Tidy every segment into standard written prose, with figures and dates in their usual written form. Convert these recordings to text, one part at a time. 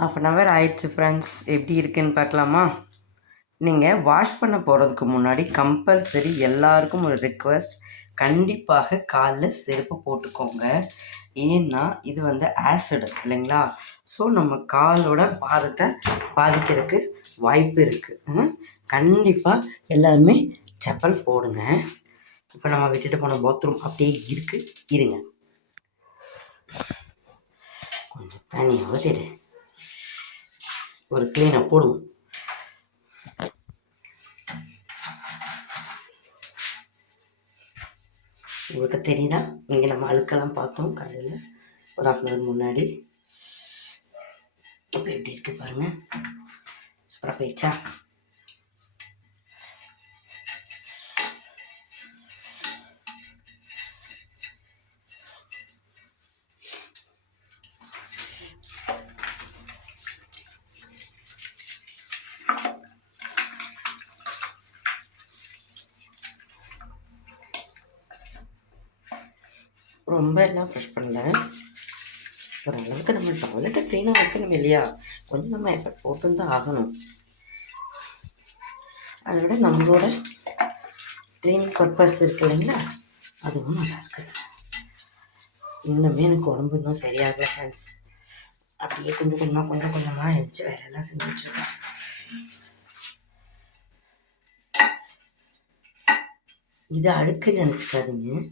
1/2 ஆயிடுச்சு ஃப்ரெண்ட்ஸ். எப்படி இருக்குன்னு பார்க்கலாமா? நீங்கள் வாஷ் பண்ண போகிறதுக்கு முன்னாடி கம்பல்சரி எல்லாருக்கும் ஒரு ரிக்வெஸ்ட், கண்டிப்பாக காலில் செருப்பு போட்டுக்கோங்க. ஏன்னா இது ஆசிட் இல்லைங்களா? ஸோ நம்ம காலோட பாதத்தை பாதிக்கிறதுக்கு வாய்ப்பு இருக்குது. கண்டிப்பாக எல்லாருமே செப்பல் போடுங்க. இப்போ நம்ம விட்டுட்டு போன பாத்ரூம் அப்படியே இருங்க, கொஞ்சம் தனியாக ஊற்றிடு, ஒரு க்ளீனாக போடுவோம். உங்களுக்கு தெரியுதா? இங்கே நம்ம அழுக்கெல்லாம் பார்த்தோம் காலையில் ஒரு 1/2 hour முன்னாடி. இப்போ எப்படி இருக்கு பாருங்க, சூப்பராக போயிடுச்சா? ரொம்ப எல்லாம் ப்ரெஷ் பண்ணல, ஓரளவுக்கு நம்ம டாய்லெட்டை க்ளீனாக வைக்கணும் இல்லையா? கொஞ்சம் நம்ம எஃபர்ட் போட்டு தான் ஆகணும். அதை விட நம்மளோட க்ளீனிங் பர்பஸ் இருக்கு இல்லைங்களா, அதுவும் நல்லா இருக்குது. இன்னுமே எனக்கு உடம்பு இன்னும் சரியாகல ஃப்ரெண்ட்ஸ். அப்படியே கொஞ்சம் கொஞ்சமாக எழுந்திரிச்சு வேலையெல்லாம் செஞ்சுட்ருக்கேன். இது அழுக்குன்னு நினச்சிக்காதீங்க.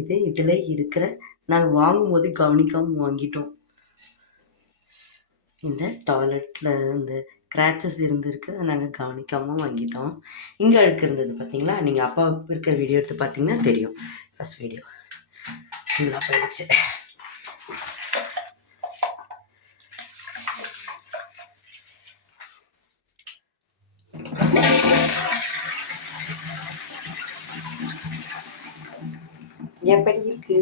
இதில் இருக்கிற நாங்கள் வாங்கும் போது கவனிக்காமல் வாங்கிட்டோம். இந்த டாய்லெட்டில் இந்த கிராச்சஸ் இருந்திருக்கு, அதை நாங்கள் கவனிக்காமல் வாங்கிட்டோம். இங்கே அழுக்கு இருந்தது பார்த்தீங்களா? நீங்கள் அப்பா இருக்கிற வீடியோ எடுத்து பார்த்தீங்கன்னா தெரியும். ஃபஸ்ட் வீடியோ ஃபுல்லாக போயிடுச்சு. எப்படி இருக்கு?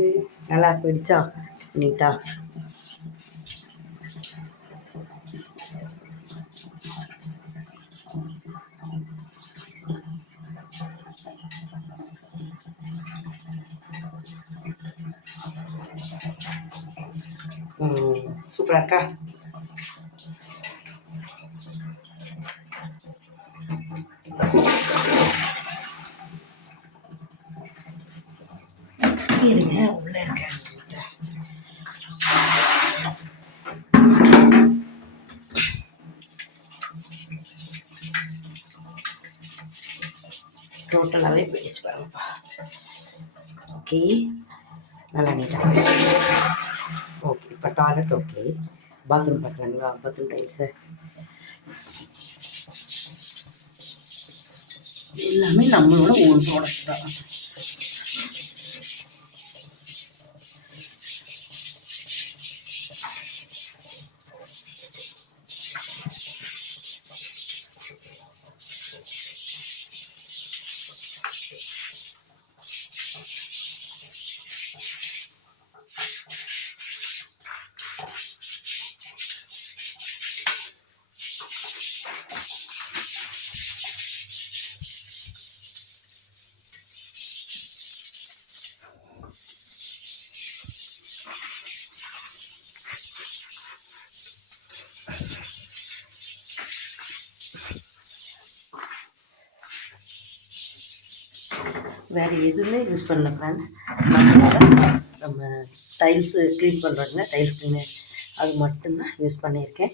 நல்லா போயிடுச்சா? நீட்டா சூப்பராக இருக்கா? இருங்க, உள்ள இருக்க டோட்டலாகவே போயிடுச்சு பாருங்கப்பா. ஓகே, நல்லா நீட்டாக. ஓகே, இப்போ டாய்லெட் ஓகே. பாத்ரூம் பார்க்குறாங்களா? பாத்ரூம் டைல்ஸு எல்லாமே நம்மளோட ஓன் ப்ராடக்ட் தான். வேறு எதுவுமே யூஸ் பண்ணல ஃப்ரெண்ட்ஸ். நம்ம டைல்ஸு க்ளீன் பண்ணுறாங்கன்னா டைல்ஸ் க்ளீனர் அது மட்டும்தான் யூஸ் பண்ணியிருக்கேன்.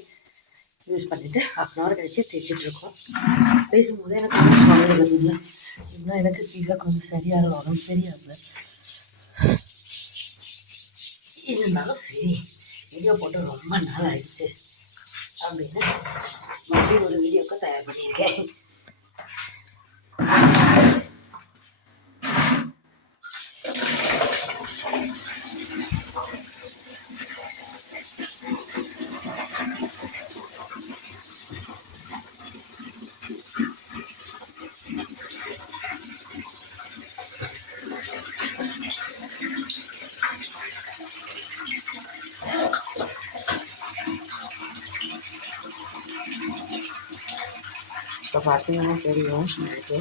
யூஸ் பண்ணிவிட்டு 1/2 hour கழிச்சு தேய்ச்சிட்ருக்கோம். பேசும்போது எனக்கு கொஞ்சம் சொல்ல வருதுங்களா, இன்னும் எனக்கு கீழே கொஞ்சம் சரியாக உடம்பு சரியாகல. இருந்தாலும் சரி, வீடியோ போட்டு ரொம்ப நாள் ஆயிடுச்சு அப்படின்னு மறுபடியும் ஒரு வீடியோக்கு தயார் பண்ணியிருக்கேன். இப்போ பார்த்தீங்கன்னா தெரியும் உங்களுக்கு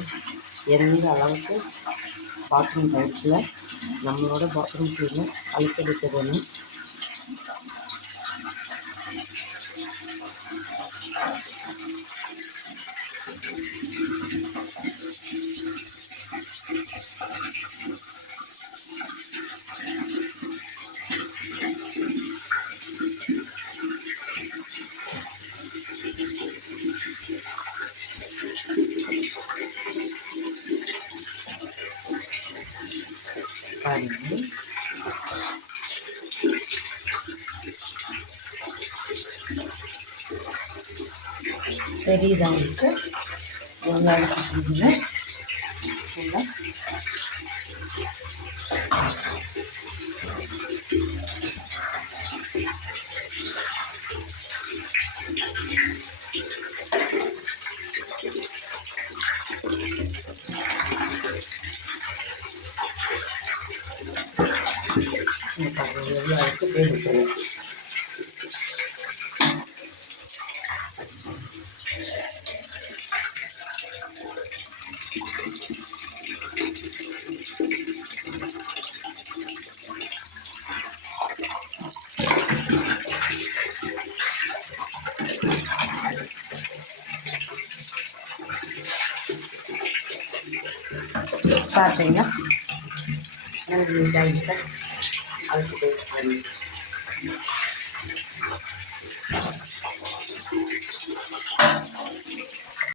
எந்த அளவுக்கு பாத்ரூம் டைல்ஸில் நம்மளோட பாத்ரூம் க்ளீனர் அழுக்கெடுக்குதுன்னு. பாருங்க. தெரியுதா உங்களுக்கு? நல்லா இருக்குதுங்க. நல்லா இந்த பாருங்க எவ்வளோ அழுக்கு போயிருக்கு. பார்த்தீங்கன்னா நல்ல இதாகிட்டு அழுக்கு போயிட்டு